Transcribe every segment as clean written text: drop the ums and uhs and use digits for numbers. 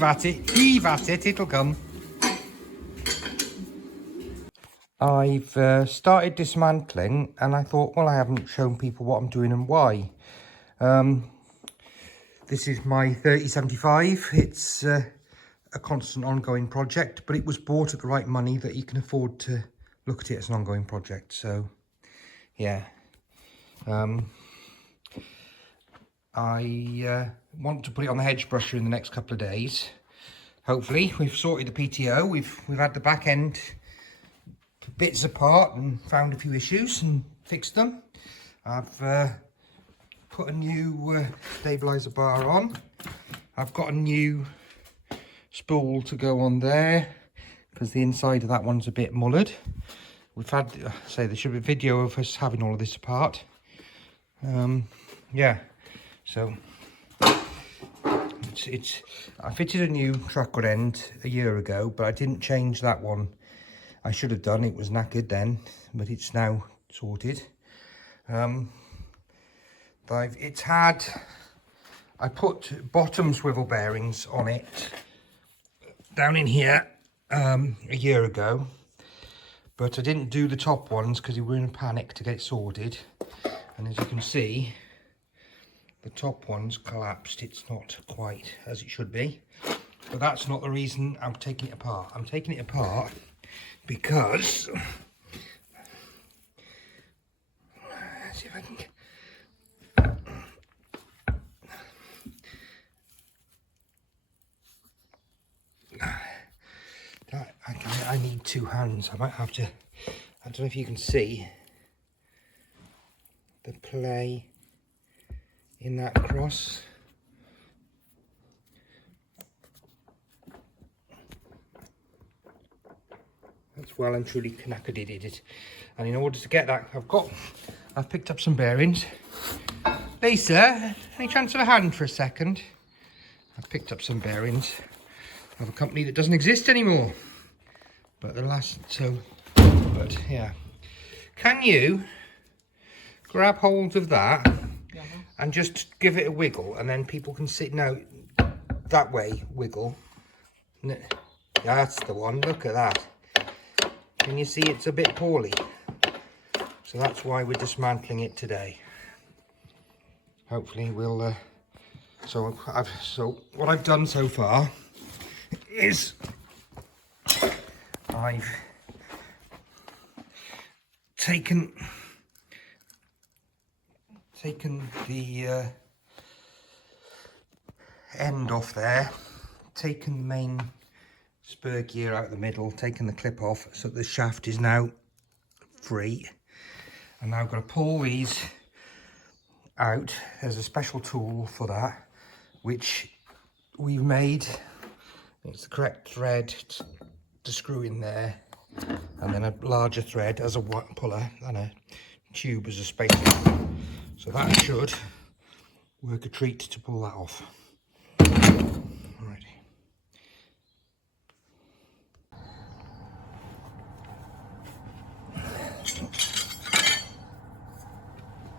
heave at it, it'll come. I've started dismantling, and I thought, well, I haven't shown people what I'm doing and why. This is my 3075. It's a constant ongoing project, but it was bought at the right money that you can afford to look at it as an ongoing project. So yeah, I want to put it on the hedge brusher in the next couple of days. Hopefully. We've sorted the PTO, we've had the back end bits apart and found a few issues and fixed them. I've put a new stabilizer bar on. I've got a new spool to go on there because the inside of that one's a bit mullered. We've had, say, there should be a video of us having all of this apart. Yeah, so I fitted a new track rod end a year ago, but I didn't change that one. I should have done. It was knackered then, but it's now sorted. I put bottom swivel bearings on it down in here a year ago, but I didn't do the top ones because we were in a panic to get it sorted. And as you can see, the top one's collapsed. It's not quite as it should be, but that's not the reason I'm taking it apart. I'm taking it apart because, let's see if I can get, I need two hands. I might have to, I don't know if you can see the play in that cross. That's well and truly knackered it. And in order to get that, I've picked up some bearings. Lisa, any chance of a hand for a second? I've picked up some bearings of a company that doesn't exist anymore. But yeah. Can you grab hold of that and just give it a wiggle, and then people can see, no, that way, wiggle. That's the one, look at that. Can you see it's a bit poorly? So that's why we're dismantling it today. Hopefully we'll, so what I've done so far is I've taken the end off there, taken the main spur gear out of the middle, taken the clip off, so the shaft is now free. And now I've got to pull these out. There's a special tool for that, which we've made. It's the correct thread to screw in there, and then a larger thread as a puller and a tube as a spacer. So that should work a treat to pull that off. Alrighty.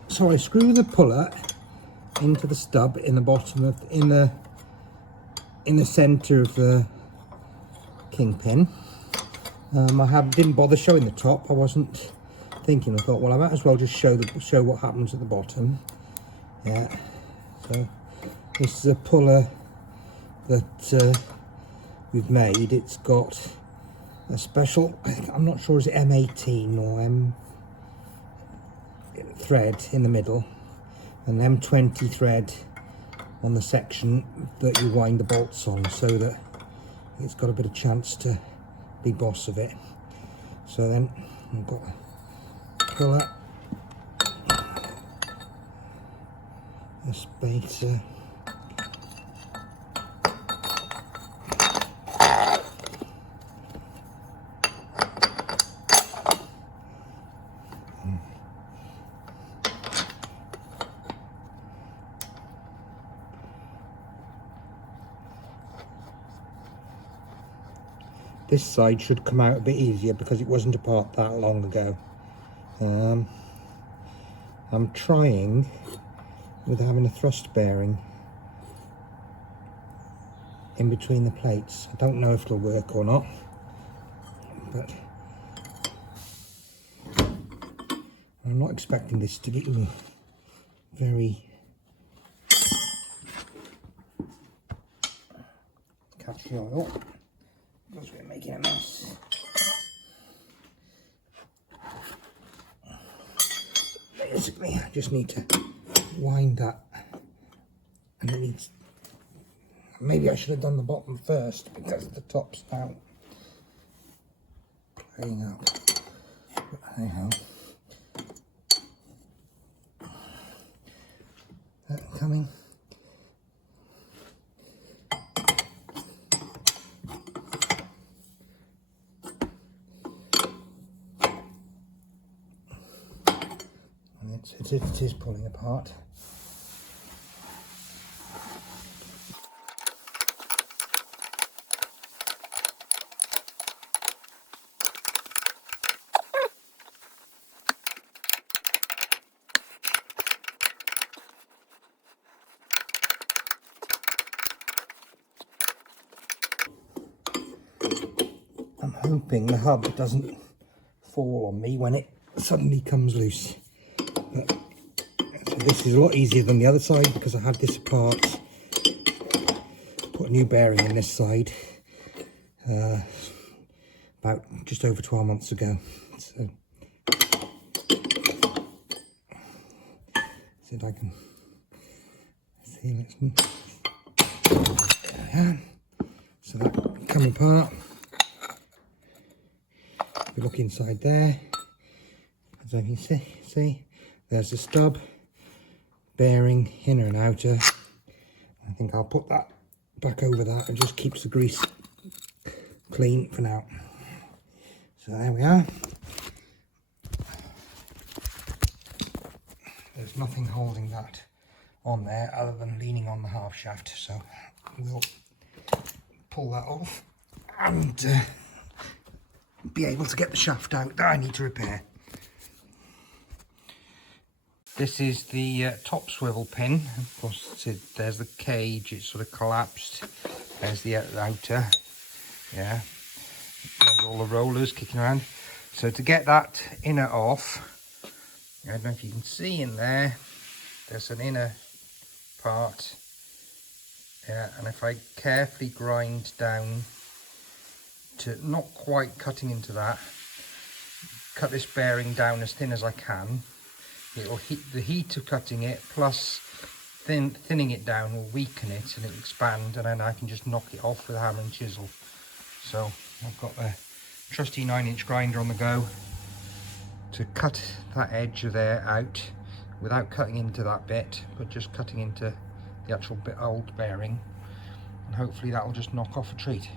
So I screw the puller into the stub in the bottom of in the center of the kingpin. I didn't bother showing the top. I wasn't thinking. I thought, well, I might as well just show what happens at the bottom. Yeah. So this is a puller that we've made. It's got a special, I'm not sure, is it M18 or M thread in the middle, and M20 thread on the section that you wind the bolts on, so that it's got a bit of chance to be boss of it. So then I've got a puller, a spacer, this side should come out a bit easier because it wasn't apart that long ago. I'm trying with having a thrust bearing in between the plates. I don't know if it'll work or not, but I'm not expecting this to get very catch the oil because we're making a mess. Basically, I just need to wind that, and it needs. Maybe I should have done the bottom first because the top's now playing up. But anyhow, that coming. And it is pulling apart. I'm hoping the hub doesn't fall on me when it suddenly comes loose. But, so this is a lot easier than the other side because I had this apart. Put a new bearing in this side about just over 12 months ago. So, see if I can see. So that come apart. If you look inside there, as you can see, there's the stub, bearing, inner and outer. I think I'll put that back over that and just keeps the grease clean for now. So there we are. There's nothing holding that on there other than leaning on the half shaft, so we'll pull that off and be able to get the shaft out that I need to repair. This is the top swivel pin. Of course, there's the cage, it's sort of collapsed. There's the outer, yeah. There's all the rollers kicking around. So to get that inner off, I don't know if you can see in there, there's an inner part. Yeah, and if I carefully grind down to not quite cutting into that, cut this bearing down as thin as I can, it'll heat the heat of cutting it plus thinning it down will weaken it and it'll expand, and then I can just knock it off with a hammer and chisel. So I've got a trusty 9-inch grinder on the go to cut that edge of there out without cutting into that bit, but just cutting into the actual old bearing, and hopefully that will just knock off a treat.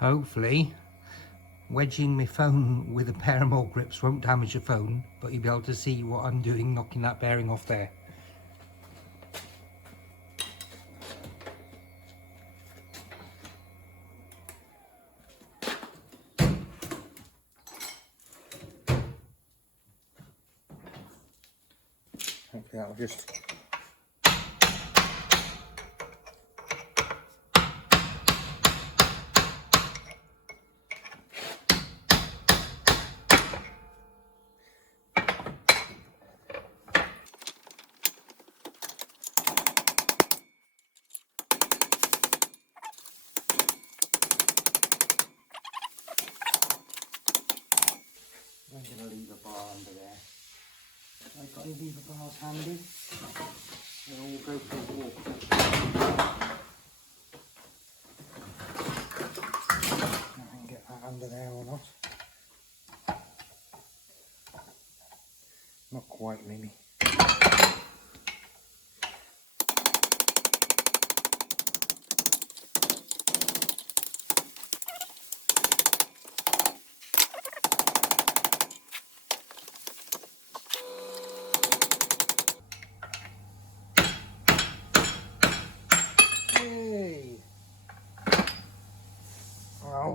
Hopefully wedging my phone with a pair of mole grips won't damage the phone, but you'll be able to see what I'm doing knocking that bearing off there. Hopefully that'll just I'm going to leave a bar under there. I've got any lever bars handy. They'll all go for a walk. If I can get that under there or not. Not quite, maybe.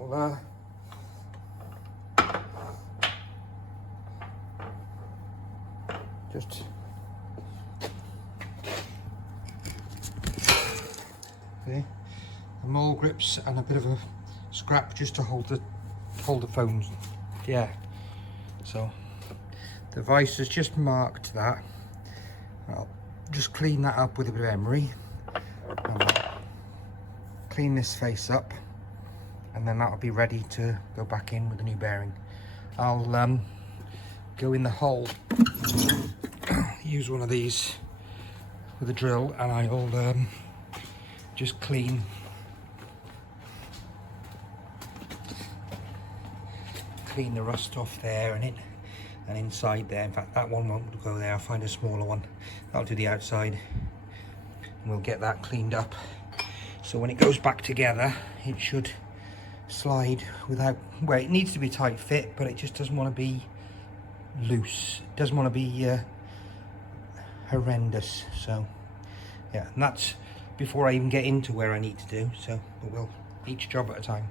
Well, just see, the mole grips and a bit of a scrap just to hold the phones. Yeah, so the vice has just marked that. I'll just clean that up with a bit of emery and I'll clean this face up, and then that'll be ready to go back in with the new bearing. I'll go in the hole, use one of these with a drill, and I'll just clean the rust off there and inside there. In fact, that one won't go there. I'll find a smaller one. I'll do the outside and we'll get that cleaned up. So when it goes back together, it should slide without, well, it needs to be tight fit, but it just doesn't want to be loose. It doesn't want to be horrendous. So yeah, and that's before I even get into where I need to do. So but we'll each job at a time.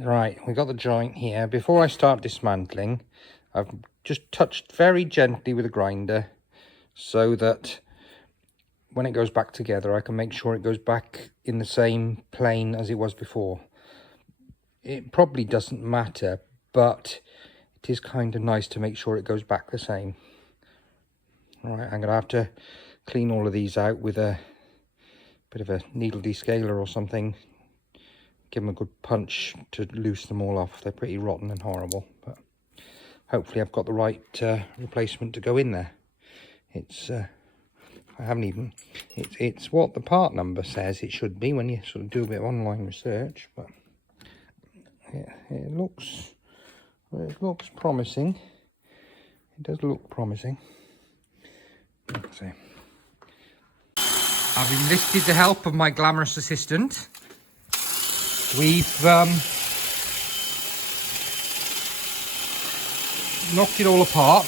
Right, we got the joint here. Before I start dismantling, I've just touched very gently with a grinder so that when it goes back together, I can make sure it goes back in the same plane as it was before. It probably doesn't matter, but it is kind of nice to make sure it goes back the same. All right, I'm going to have to clean all of these out with a bit of a needle descaler or something. Give them a good punch to loose them all off. They're pretty rotten and horrible, but hopefully I've got the right replacement to go in there. It's I haven't even, it's what the part number says it should be when you sort of do a bit of online research, but yeah, it looks promising. It does look promising. Let's see. I've enlisted the help of my glamorous assistant. We've knocked it all apart,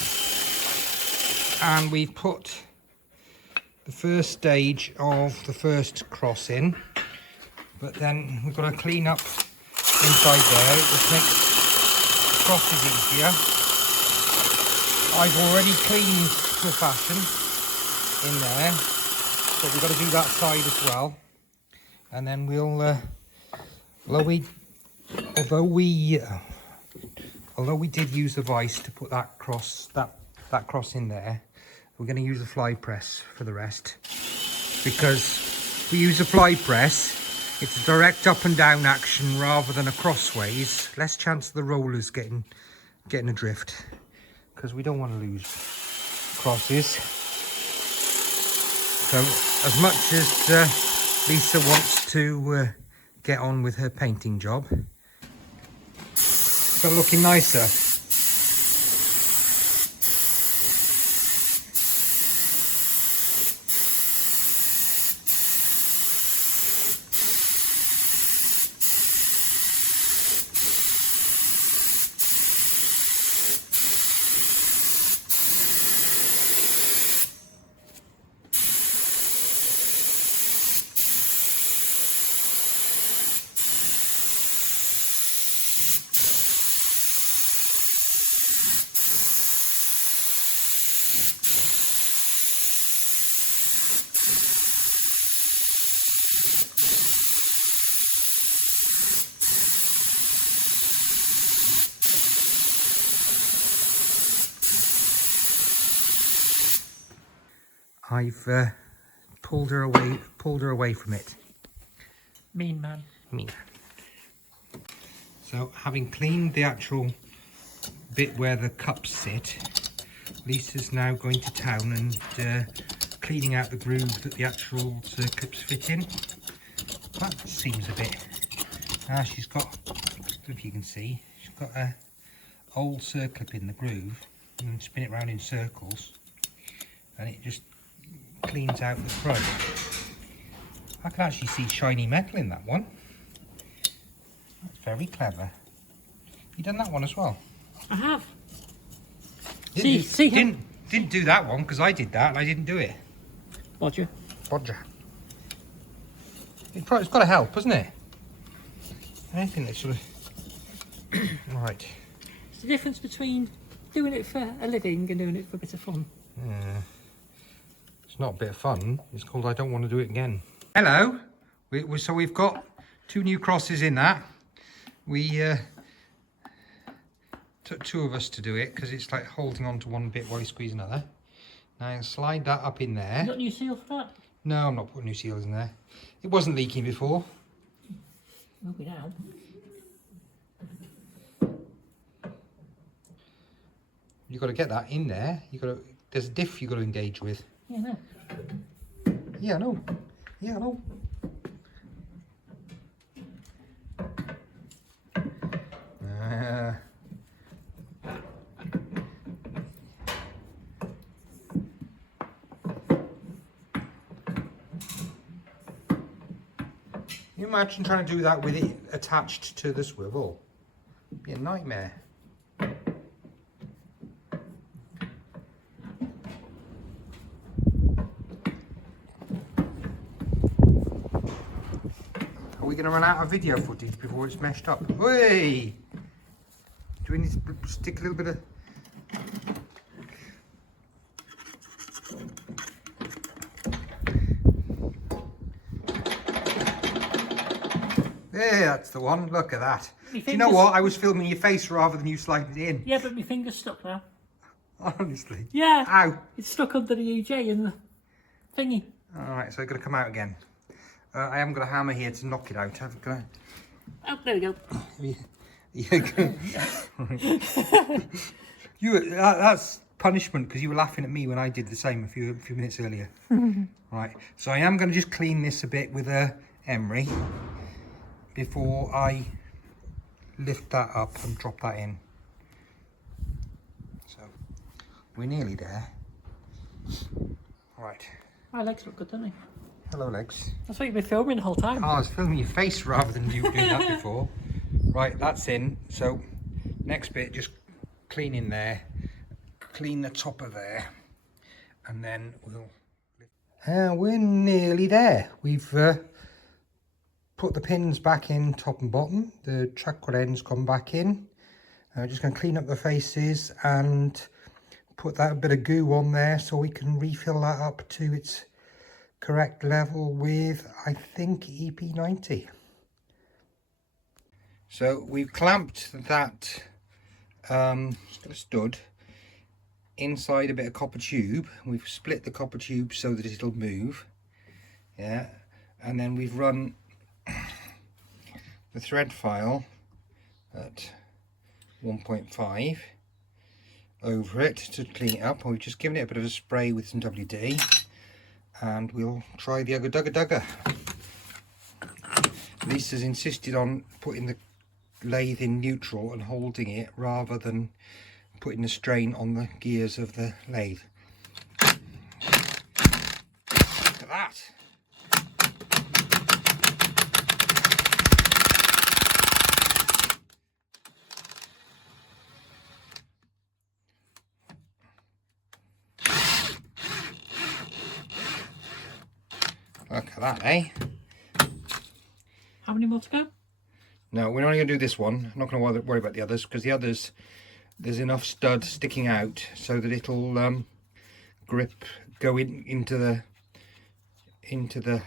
and we've put the first stage of the first cross in, but then we've got to clean up inside there. It just makes crosses easier. I've already cleaned to a fashion in there, so we've got to do that side as well, and then we'll although we did use the vise to put that cross in there, we're going to use a fly press for the rest, because if we use a fly press, it's a direct up and down action rather than a crossways. Less chance of the rollers getting adrift, because we don't want to lose crosses. So as much as Lisa wants to get on with her painting job, but looking nicer. I've pulled her away from it. Mean man. Mean man. So having cleaned the actual bit where the cups sit, Lisa's now going to town and cleaning out the groove that the actual circlips fit in. That seems a bit... she's got, I don't know if you can see, she's got a old circlip in the groove, and spin it round in circles, and it just cleans out the crud. I can actually see shiny metal in that one. That's very clever. You done that one as well? I have. Didn't Didn't do that one because I did that and I didn't do it. Roger. Roger. It's got to help, hasn't it? Anything that sort of... Right. It's the difference between doing it for a living and doing it for a bit of fun. Yeah. It's not a bit of fun. It's called I don't want to do it again. Hello. So we've got 2 new crosses in that. We took 2 of us to do it because it's like holding on to one bit while you squeeze another. Now slide that up in there. You got new seal for that? No, I'm not putting new seals in there. It wasn't leaking before. Will be now. You've got to get that in there. There's a diff you've got to engage with. Yeah, no. Yeah, I know. Yeah, I know. Can you imagine trying to do that with it attached to the swivel? It'd be a nightmare. Are we going to run out of video footage before it's meshed up? Hey! Do we need to stick a little bit of... There, that's the one. Look at that. Do you know what? I was filming your face rather than you sliding it in. Yeah, but my finger's stuck now. Honestly. Yeah. Ow. It's stuck under the EJ and the thingy. Alright, so it's going to come out again. I haven't got a hammer here to knock it out. Have I? Oh, there we go. That's punishment because you were laughing at me when I did the same a few minutes earlier. Right, so I am going to just clean this a bit with a emery before I lift that up and drop that in. So we're nearly there. Right. My legs look good, don't they? Hello, legs. That's what you've been filming the whole time. Oh, I was filming your face rather than you doing that before. Right, that's in. So next bit, just clean in there, clean the top of there, and then we're nearly there. We've put the pins back in top and bottom. The track ends come back in. Just going to clean up the faces and put that bit of goo on there so we can refill that up to its correct level with, I think, EP90. So we've clamped that stud inside a bit of copper tube. We've split the copper tube so that it'll move. Yeah, and then we've run the thread file at 1.5 over it to clean it up. We've just given it a bit of a spray with some WD. And we'll try the Dugger. Lisa's insisted on putting the lathe in neutral and holding it rather than putting the strain on the gears of the lathe. Look at that. Look at that, eh? How many more to go? No, we're only going to do this one. I'm not going to worry about the others because the others, there's enough stud sticking out so that it'll grip, go into the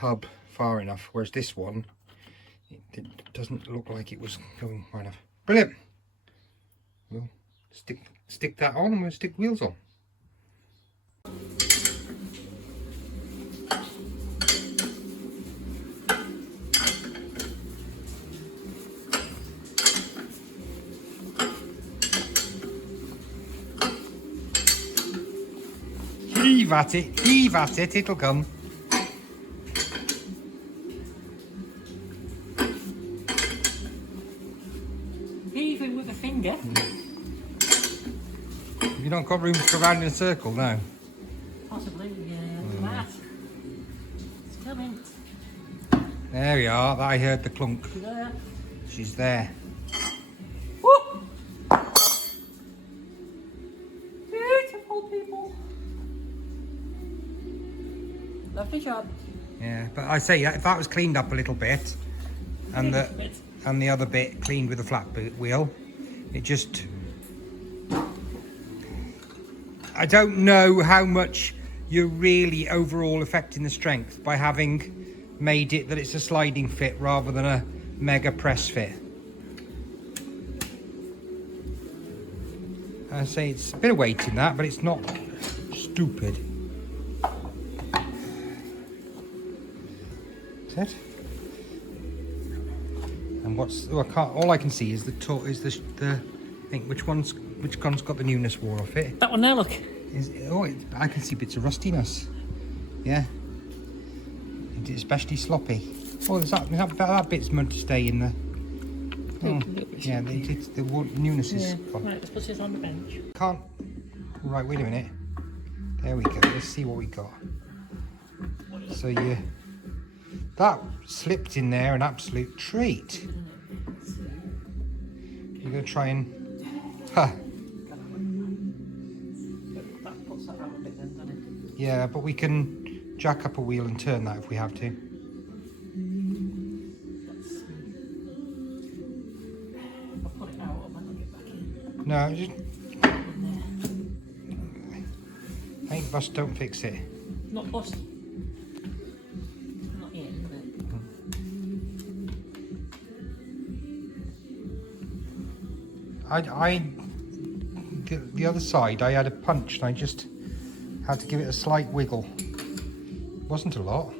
hub far enough. Whereas this one, it doesn't look like it was going far enough. Brilliant. We'll stick that on and we'll stick wheels on. Heave at it, it'll come. Heaving with a finger. Have you not got room to go round in a circle now? Possibly, yeah. That. It's coming. There we are, I heard the clunk. There. She's there. Woo! Beautiful people. Lovely job. Yeah, but I say if that was cleaned up a little bit, and the other bit cleaned with a flat wheel, it just. I don't know how much you're really overall affecting the strength by having made it that it's a sliding fit rather than a mega press fit. I say it's a bit of weight in that, but it's not stupid. That's it. And all I can see is the thing. Which one's got the newness wore off it? That one there, look. I can see bits of rustiness. Yeah. Especially sloppy. Oh, that bit's meant to stay in the. Oh, yeah, the newness is gone. Right, let's put this on the bench. Can't. Right, wait a minute. There we go. Let's see what we got. So that slipped in there, an absolute treat. You're gonna try and. Huh. That puts that out a bit then, doesn't it? Yeah, but we can jack up a wheel and turn that if we have to. No, just ain't bust, don't fix it. Not bust. Not yet, but the other side I had a punch and I just had to give it a slight wiggle. Wasn't a lot.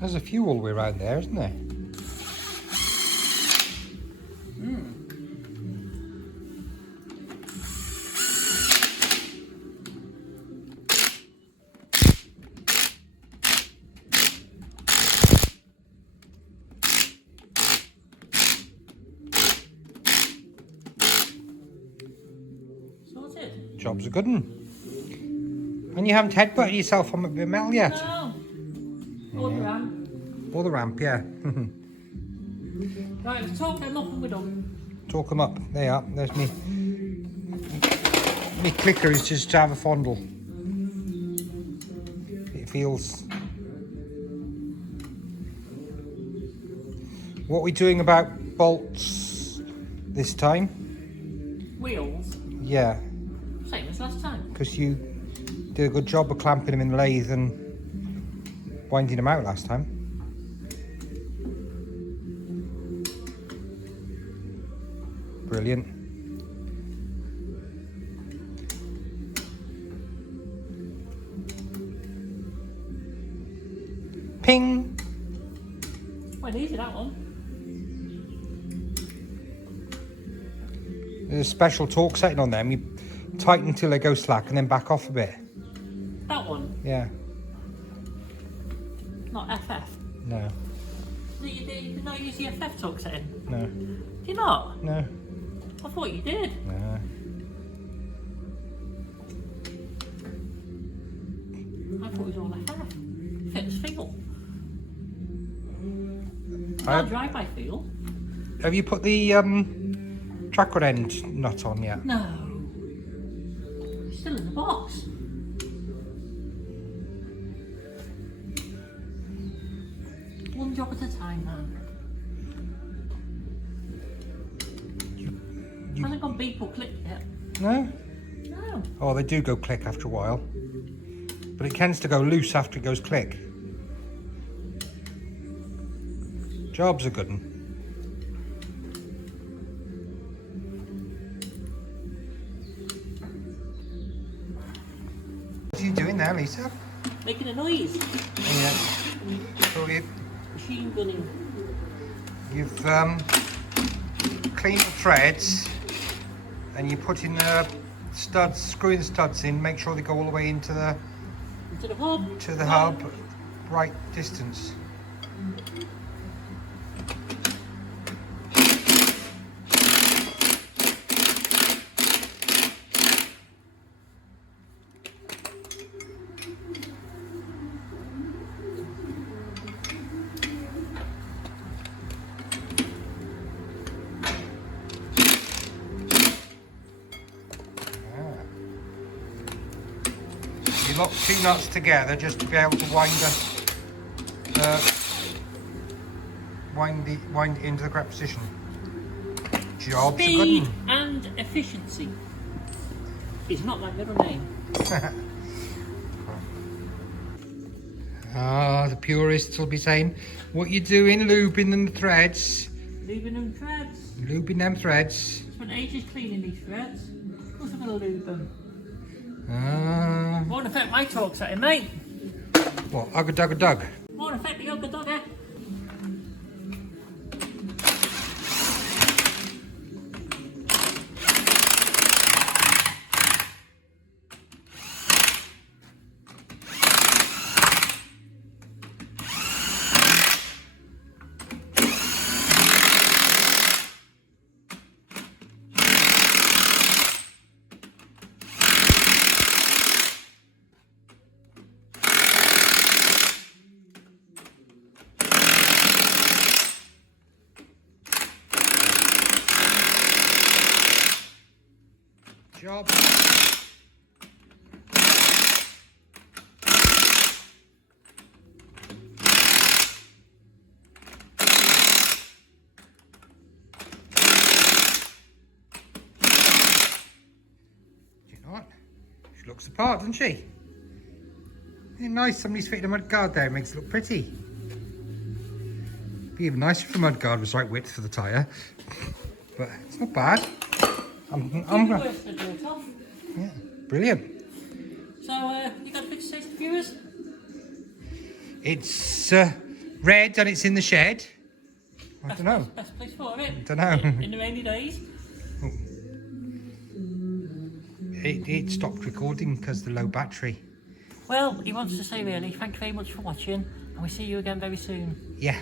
There's a few all the way around there, isn't there? Sorted. Job's a good one. And you haven't headbutted yourself on the metal yet? No. Or the ramp. Or the ramp, yeah. Right, let's talk them up and we're done. Talk them up. There you are. There's me. My clicker is just to have a fondle. It feels. What are we doing about bolts this time? Wheels? Yeah. Same as last time. Because you did a good job of clamping them in the lathe and winding them out last time. Brilliant. Ping! Quite easy, that one. There's a special torque setting on them. You tighten until they go slack and then back off a bit. That one? Yeah. Not FF? No. You did not use the FF torque setting? No. Did you not? No. I thought you did. No. I thought it was all FF. Fits I'll drive, I feel. Have you put the track rod end nut on yet? No. It's still in the box. One job at a time, man. Hasn't gone beep or click yet. No? No. Oh, they do go click after a while. But it tends to go loose after it goes click. Job's a good one. What are you doing now, Lisa? Making a noise. Yeah. So Machine gunning. you've cleaned the threads and you put in the studs, screwing the studs in, make sure they go all the way into the hub. To the hub, right distance. Lock two nuts together just to be able to wind it into the correct position. Job's a good Speed one. and efficiency is not my middle name. The purists will be saying, what you doing, lubing them threads? Lubing them threads. Lubing them threads. Spent ages cleaning these threads. Of course I'm going to lube them. Won't affect my talk setting, mate. What? Ugga dugga dug. Won't affect the ugga dugga. Job. Do you know what? She looks the part, doesn't she? Isn't it nice somebody's fitted a mudguard there? It makes it look pretty. Be even nicer if the mudguard was right width for the tyre. But it's not bad. Yeah, brilliant. So, you got a bit to say to the viewers? It's red and it's in the shed. I don't know. Best place for it. Don't know. In the rainy days. It stopped recording because of the low battery. Well, he wants to say really, thank you very much for watching, and we'll see you again very soon. Yeah.